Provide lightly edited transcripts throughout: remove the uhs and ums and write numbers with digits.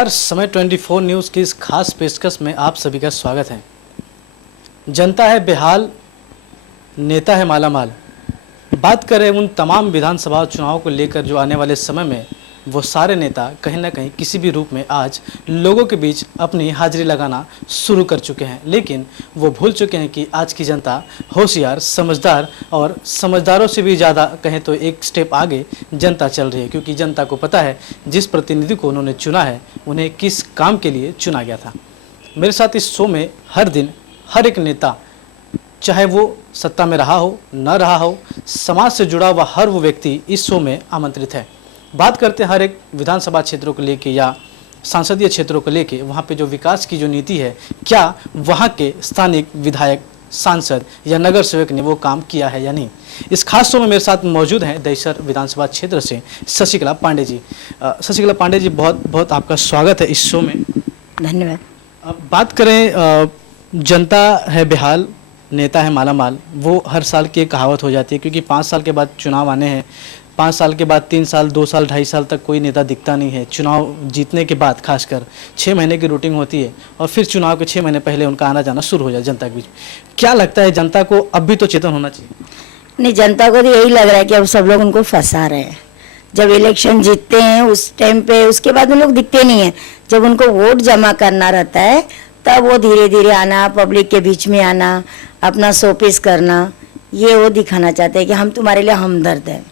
नमस्कार, समय 24 न्यूज़ की इस खास पेशकश में आप सभी का स्वागत है। जनता है बेहाल, नेता है मालामाल। बात करें उन तमाम विधानसभा चुनाव को लेकर जो आने वाले समय में वो सारे नेता कहीं ना कहीं किसी भी रूप में आज लोगों के बीच अपनी हाजिरी लगाना शुरू कर चुके हैं, लेकिन वो भूल चुके हैं कि आज की जनता होशियार, समझदार और समझदारों से भी ज़्यादा कहें तो एक स्टेप आगे जनता चल रही है, क्योंकि जनता को पता है जिस प्रतिनिधि को उन्होंने चुना है उन्हें किस काम के लिए चुना गया था। मेरे साथ इस शो में हर दिन हर एक नेता, चाहे वो सत्ता में रहा हो न रहा हो, समाज से जुड़ा हुआ हर वो व्यक्ति इस शो में आमंत्रित है। बात करते हैं हर एक विधानसभा क्षेत्रों को लेके या संसदीय क्षेत्रों को लेके, वहाँ पे जो विकास की जो नीति है, क्या वहाँ के स्थानिक विधायक, सांसद या नगर सेवक ने वो काम किया है या नहीं। इस खास शो में मेरे साथ मौजूद हैं दहिसर विधानसभा क्षेत्र से शशिकला पांडे जी। शशिकला पांडे जी, बहुत बहुत आपका स्वागत है इस शो में। धन्यवाद। अब बात करें जनता है बेहाल, नेता है मालामाल, वो हर साल की एक कहावत हो जाती है, क्योंकि 5 साल के बाद चुनाव आने हैं। 5 साल के बाद 3 साल, 2 साल, 2.5 साल तक कोई नेता दिखता नहीं है। चुनाव जीतने के बाद खासकर 6 महीने की रूटीन होती है और फिर चुनाव के 6 महीने पहले उनका आना जाना शुरू हो जाए जनता के बीच। क्या लगता है, जनता को अब भी तो चेतन होना चाहिए? नहीं, जनता को तो यही लग रहा है कि अब सब लोग उनको फंसा रहे हैं। जब इलेक्शन जीतते हैं उस टाइम पे, उसके बाद उन लोग दिखते नहीं हैं। जब उनको वोट जमा करना रहता है तब वो धीरे धीरे आना, पब्लिक के बीच में आना, अपना शोपीस करना, ये वो दिखाना चाहते हैं कि हम तुम्हारे लिए हमदर्द हैं।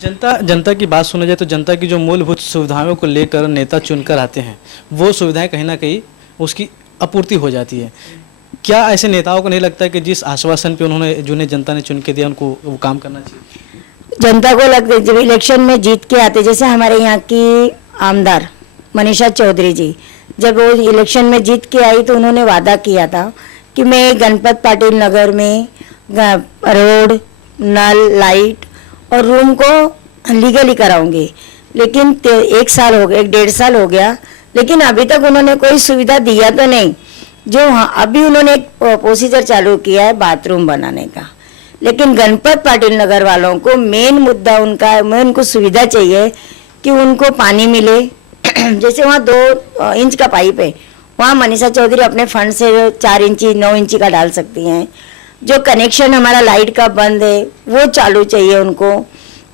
जनता की बात सुना जाए तो जनता की जो मूलभूत सुविधाओं को लेकर नेता चुनकर आते हैं, वो सुविधाएं कहीं ना कहीं उसकी आपूर्ति हो जाती है। क्या ऐसे नेताओं को नहीं लगता है कि जिस आश्वासन पे उन्होंने, जिन्हें जनता ने चुन के दिया, उनको वो काम करना चाहिए? जनता को लगता है जब इलेक्शन में जीत के आते, जैसे हमारे यहाँ की आमदार मनीषा चौधरी जी, जब वो इलेक्शन में जीत के आई तो उन्होंने वादा किया था कि मैं गणपत पाटिल नगर में रोड, नल, लाइट और रूम को लीगली कराऊंगी। लेकिन 1 साल हो गया, 1.5 साल हो गया, लेकिन अभी तक उन्होंने कोई सुविधा दिया तो नहीं। जो अभी उन्होंने एक प्रोसीजर चालू किया है बाथरूम बनाने का, लेकिन गणपत पाटिल नगर वालों को मेन मुद्दा उनको सुविधा चाहिए कि उनको पानी मिले। जैसे वहाँ 2 इंच का पाइप है, वहाँ मनीषा चौधरी अपने फंड से 4 इंची 9 इंची का डाल सकती हैं। जो कनेक्शन हमारा लाइट का बंद है वो चालू चाहिए उनको,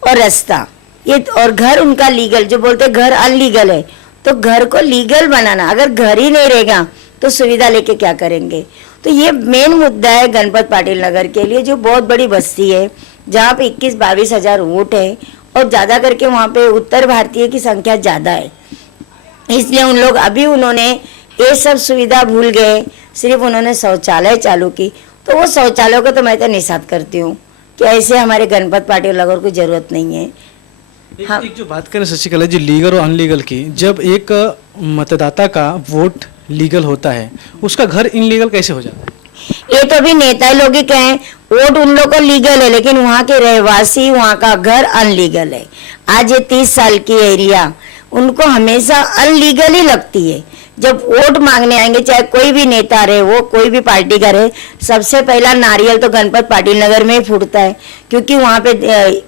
और रास्ता ये, और घर उनका लीगल, जो बोलते घर अनलीगल है तो घर को लीगल बनाना। अगर घर ही नहीं रहेगा तो सुविधा लेके क्या करेंगे। तो ये मेन मुद्दा है गणपत पाटिल नगर के लिए, जो बहुत बड़ी बस्ती है जहाँ पे 21-22 हज़ार वोट है और ज़्यादा करके वहाँ पे उत्तर भारतीय की संख्या ज़्यादा है। इसलिए उन्होंने ये सब सुविधा भूल गए, सिर्फ उन्होंने शौचालय चालू की। तो वो शौचालयों को तो मैं तो निषेध करती हूँ कि ऐसे हमारे गणपत पाटिल नगर को जरूरत नहीं है। हाँ, एक जो बात करें शशिकला जी लीगल और अनलीगल की, जब एक मतदाता का वोट लीगल होता है उसका घर इनलीगल कैसे हो जाता है? ये तो अभी नेता लोग ही कहें, वोट उन लोग को लीगल है लेकिन वहाँ के रहवासी, वहाँ का घर अनलीगल है। आज ये 30 साल की एरिया उनको हमेशा अनलीगल ही लगती है। जब वोट मांगने आएंगे, चाहे कोई भी नेता रहे, वो कोई भी पार्टी का रहे, सबसे पहला नारियल तो गणपत पाटिल नगर में ही फूटता है, क्योंकि वहाँ पे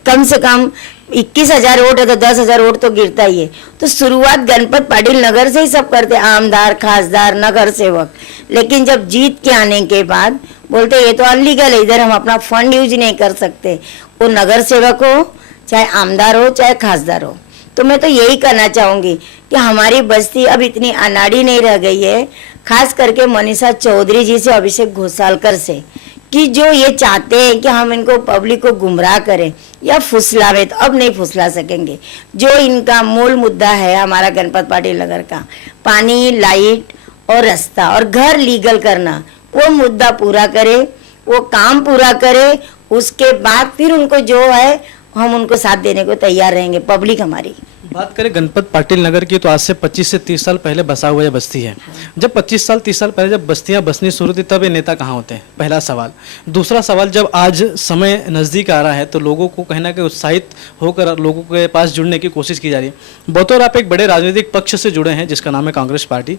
कम से कम 21,000 वोट है तो 10,000 वोट तो गिरता ही है। तो शुरुआत गणपत पाटिल नगर से ही सब करते, आमदार, खासदार, नगर सेवक। लेकिन जब जीत के आने के बाद बोलते ये तो अनलीगल है, इधर हम अपना फंड यूज नहीं कर सकते। वो नगर सेवक हो, चाहे आमदार हो, चाहे खासदार हो। तो मैं तो यही कहना चाहूँगी कि हमारी बस्ती अब इतनी अनाड़ी नहीं रह गई है, खास करके मनीषा चौधरी जी से, अभिषेक घोषालकर से, कि जो ये चाहते हैं कि हम इनको, पब्लिक को गुमराह करें या फुसलावे, तो अब नहीं फुसला सकेंगे। जो इनका मूल मुद्दा है हमारा गणपत पाटिल नगर का, पानी, लाइट और रास्ता और घर लीगल करना, वो मुद्दा पूरा करे, वो काम पूरा करे। उसके बाद फिर उनको जो है हम उनको साथ देने को तैयार रहेंगे, पब्लिक हमारी। बात करें गणपत पाटिल नगर की तो आज से 25 से 30 साल पहले बसा हुआ यह बस्ती है। जब 25 साल 30 साल पहले जब बस्तियां बसनी शुरू थी तब ये नेता कहाँ होते हैं, पहला सवाल। दूसरा सवाल, जब आज समय नज़दीक आ रहा है तो लोगों को कहीं ना कहीं उत्साहित होकर लोगों के पास जुड़ने की कोशिश की जा रही है। बतौर आप एक बड़े राजनीतिक पक्ष से जुड़े हैं जिसका नाम है कांग्रेस पार्टी।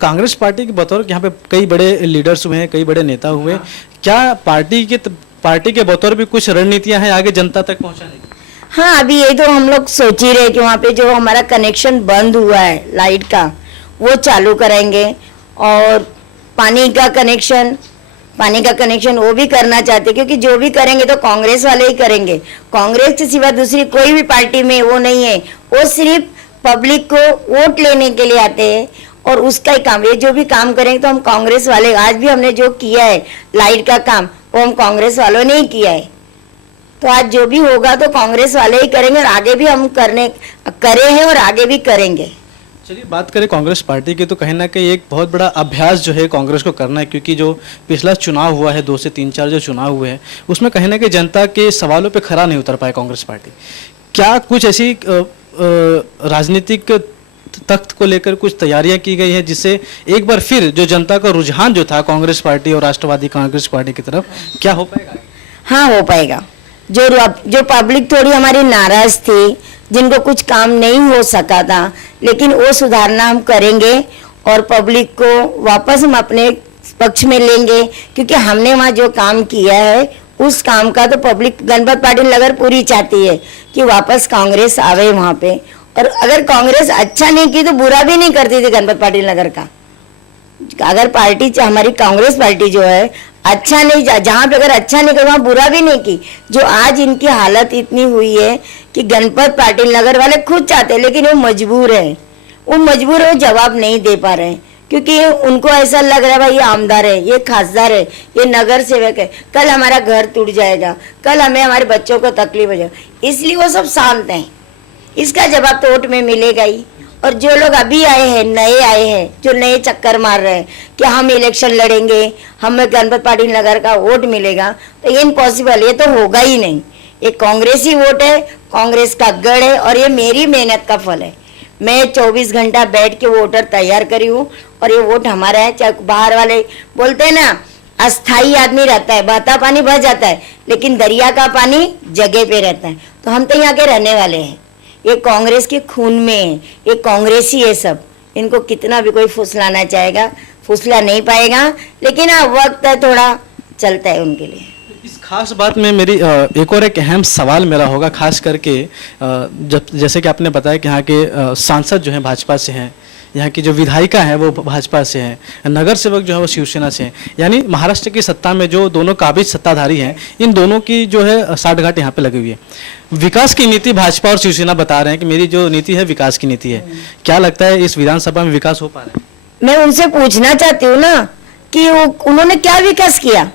कांग्रेस पार्टी के बतौर यहाँ पे कई बड़े लीडर्स हुए हैं, कई बड़े नेता हुए, क्या पार्टी के बतौर भी कुछ रणनीतियाँ हैं आगे जनता तक पहुँचाने की? हाँ, अभी ये तो हम लोग सोच ही रहे कि वहाँ पे जो हमारा कनेक्शन बंद हुआ है लाइट का, वो चालू कराएंगे। और पानी का कनेक्शन वो भी करना चाहते हैं, क्योंकि जो भी करेंगे तो कांग्रेस वाले ही करेंगे। कांग्रेस के सिवा दूसरी कोई भी पार्टी में वो नहीं है, वो सिर्फ पब्लिक को वोट लेने के लिए आते हैं और उसका ही काम। ये जो भी काम करेंगे तो हम कांग्रेस वाले, आज भी हमने जो किया है लाइट का काम, वो हम कांग्रेस वालों ने ही किया है। तो आज जो भी होगा तो कांग्रेस वाले ही करेंगे और आगे भी हम करे हैं और आगे भी करेंगे। चलिए बात करें कांग्रेस पार्टी की, तो कहीं ना कहीं एक बहुत बड़ा अभ्यास जो है कांग्रेस को करना है, क्योंकि जो पिछला चुनाव हुआ है, 2 से 3-4 जो चुनाव हुए हैं, उसमें कहीं ना कहीं जनता के सवालों पे खरा नहीं उतर पाए कांग्रेस पार्टी। क्या कुछ ऐसी राजनीतिक तख्त को लेकर कुछ तैयारियां की गई है, जिससे एक बार फिर जो जनता का रुझान जो था कांग्रेस पार्टी और राष्ट्रवादी कांग्रेस पार्टी की तरफ, क्या हो पाएगा? हाँ, हो पाएगा। जो पब्लिक थोड़ी हमारी नाराज थी, जिनको कुछ काम नहीं हो सका था, लेकिन वो सुधारना हम करेंगे और पब्लिक को वापस हम अपने पक्ष में लेंगे, क्योंकि हमने वहाँ जो काम किया है उस काम का तो पब्लिक गणपत पाटिल नगर पूरी चाहती है कि वापस कांग्रेस आवे वहाँ पे। और अगर कांग्रेस अच्छा नहीं की तो बुरा भी नहीं करती थी गणपत पाटिल नगर का। अगर पार्टी हमारी कांग्रेस पार्टी जो है अच्छा नहीं, जहाँ पे अगर अच्छा नहीं कर वहाँ बुरा भी नहीं की। जो आज इनकी हालत इतनी हुई है कि गणपत पाटिल नगर वाले खुद चाहते हैं, लेकिन वो मजबूर है, वो जवाब नहीं दे पा रहे हैं, क्योंकि उनको ऐसा लग रहा है भाई ये आमदार है, ये खासदार है, ये नगर सेवक है, कल हमारा घर टूट जाएगा, कल हमें हमारे बच्चों को तकलीफ हो जाएगी, इसलिए वो सब शांत हैं। इसका जवाब तो वोट में मिलेगा ही। और जो लोग अभी आए हैं, नए आए हैं, जो नए चक्कर मार रहे हैं कि हम इलेक्शन लड़ेंगे, हमें गणपत पाटिल नगर का वोट मिलेगा, तो ये इम्पॉसिबल, ये तो होगा ही नहीं। ये कांग्रेसी वोट है, कांग्रेस का गढ़ है और ये मेरी मेहनत का फल है। मैं 24 घंटा बैठ के वोटर तैयार करी हूँ और ये वोट हमारा है। चाहे बाहर वाले बोलते हैं ना, अस्थाई आदमी रहता है, बहता पानी बह जाता है, लेकिन दरिया का पानी जगह पे रहता है। तो हम तो यहाँ के रहने वाले हैं, ये कांग्रेस के खून में है, ये कांग्रेसी है सब। इनको कितना भी कोई फुसलाना चाहेगा, फुसला नहीं पाएगा, लेकिन हाँ वक्त है, थोड़ा चलता है उनके लिए। इस खास बात में मेरी एक अहम सवाल मेरा होगा, खास करके जब जैसे कि आपने बताया कि यहाँ के सांसद जो हैं भाजपा से हैं, यहाँ की जो विधायिका हैं वो भाजपा से हैं, नगर सेवक जो है वो शिवसेना से हैं, यानी महाराष्ट्र की सत्ता में जो दोनों काबिज सत्ताधारी हैं, इन दोनों की जो है साठगांठ यहाँ पे लगी हुई है। विकास की नीति भाजपा और शिवसेना बता रहे हैं कि मेरी जो नीति है विकास की नीति है। क्या लगता है इस विधानसभा में विकास हो पा रहा है? मैं उनसे पूछना चाहती हूँ ना कि उन्होंने क्या विकास किया?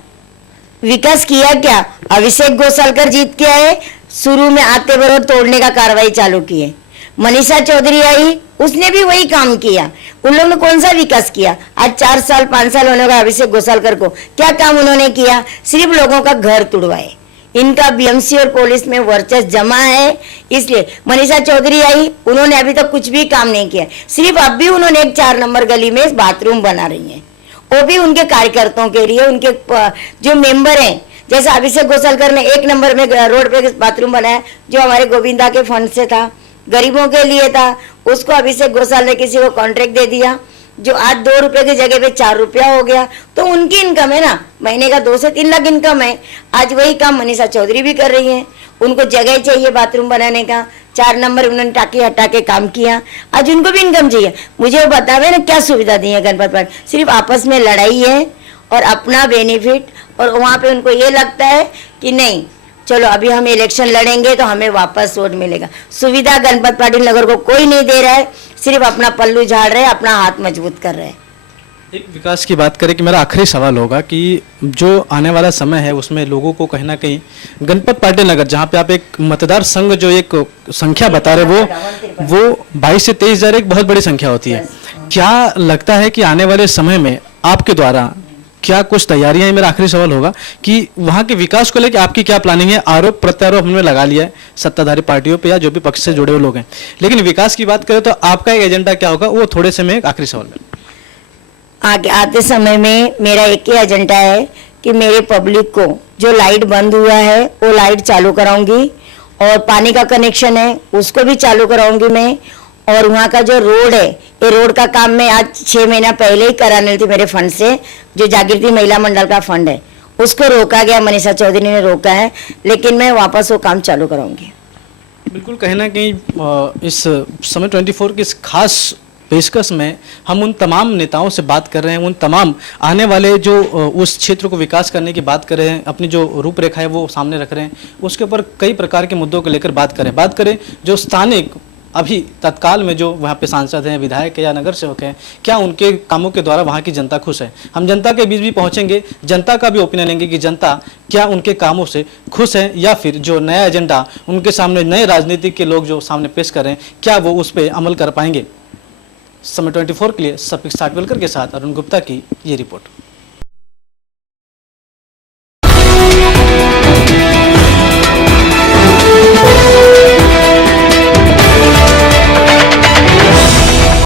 विकास किया क्या? अभिषेक गोसालकर जीत के आए, शुरू में आते बरोबर तोड़ने का कार्रवाई चालू किए। मनीषा चौधरी आई, उसने भी वही काम किया। उन लोगों ने कौन सा विकास किया? आज 4 साल 5 साल होने का अभिषेक गोसालकर को, क्या काम उन्होंने किया? सिर्फ लोगों का घर तुड़वाए। इनका बीएमसी और पुलिस में वर्चस्व जमा है, इसलिए मनीषा चौधरी आई, उन्होंने अभी तक कुछ भी काम नहीं किया। सिर्फ अब भी उन्होंने एक 4 नंबर गली में बाथरूम बना रही है, वो भी उनके कार्यकर्ताओं के लिए। उनके जो मेंबर हैं, जैसे अभिषेक गोसालकर ने 1 नंबर में रोड पे बाथरूम बनाया, जो हमारे गोविंदा के फंड से था, गरीबों के लिए था, उसको अभिषेक गोसाल ने किसी को कॉन्ट्रैक्ट दे दिया, जो आज 2 रुपए की जगह पे 4 रुपया हो गया। तो उनकी इनकम है ना, महीने का 2 से 3 लाख इनकम है। आज वही काम मनीषा चौधरी भी कर रही है। उनको जगह चाहिए बाथरूम बनाने का, 4 नंबर उन्होंने टाकी हटा के काम किया, आज उनको भी इनकम चाहिए। मुझे वो बतावे ना क्या सुविधा दी है गणपत पाटिल? सिर्फ आपस में लड़ाई है और अपना बेनिफिट, और वहाँ पे उनको ये लगता है कि नहीं चलो अभी हम इलेक्शन लड़ेंगे तो हमें वापस वोट मिलेगा। सुविधा गणपत पाटिल नगर को कोई नहीं दे रहा है, सिर्फ अपना पल्लू झाड़ रहे हैं, अपना हाथ मजबूत कर रहे हैं। एक विकास की बात करें कि मेरा आखिरी सवाल होगा कि जो आने वाला समय है उसमें लोगों को कहीं ना कहीं गणपत पाटिल नगर, जहाँ पे आप एक मतदार संघ जो एक संख्या बता रहे वो 22 से 23 हज़ार एक बहुत बड़ी संख्या होती है। क्या लगता है कि आने वाले समय में आपके द्वारा क्या कुछ तैयारियां हैं? मेरा आखिरी सवाल होगा कि वहाँ के विकास को लेकर आपकी क्या प्लानिंग है? आरोप प्रत्यारोप हमने लगा लिया है सत्ताधारी पार्टियों पे या जो भी पक्ष से जुड़े हुए लोग हैं, लेकिन विकास की बात करें तो आपका एक एजेंडा क्या होगा? वो थोड़े से में आखिरी सवाल में आगे आते समय में मेरा एक ही एजेंडा है कि मेरे पब्लिक को जो लाइट बंद हुआ है वो लाइट चालू कराऊंगी, और पानी का कनेक्शन है उसको भी चालू कराऊंगी मैं। और वहाँ का जो रोड है, ये रोड का काम मैं आज 6 महीना पहले ही कराने थी मेरे फंड से, जो जागृति महिला मंडल का फंड है, उसको रोका गया, मनीषा चौधरी ने रोका है, लेकिन मैं वापस वो काम चालू कराऊंगी। बिल्कुल, कहीं ना कहीं इस समय 24 की इस खास पेशकश में हम उन तमाम नेताओं से बात कर रहे हैं, उन तमाम आने वाले जो उस क्षेत्र को विकास करने की बात कर रहे हैं, अपनी जो रूपरेखा है वो सामने रख रहे हैं, उसके ऊपर कई प्रकार के मुद्दों को लेकर बात करें जो स्थानिक अभी तत्काल में जो वहाँ पे सांसद हैं, विधायक या नगर सेवक हैं, क्या उनके कामों के द्वारा वहाँ की जनता खुश है। हम जनता के बीच भी पहुँचेंगे, जनता का भी ओपिनियन लेंगे कि जनता क्या उनके कामों से खुश है या फिर जो नया एजेंडा उनके सामने नए राजनीतिक के लोग जो सामने पेश कर रहे हैं क्या वो उस पर अमल कर पाएंगे। समय 24 के लिए सफीक साटवलकर के साथ अरुण गुप्ता की ये रिपोर्ट।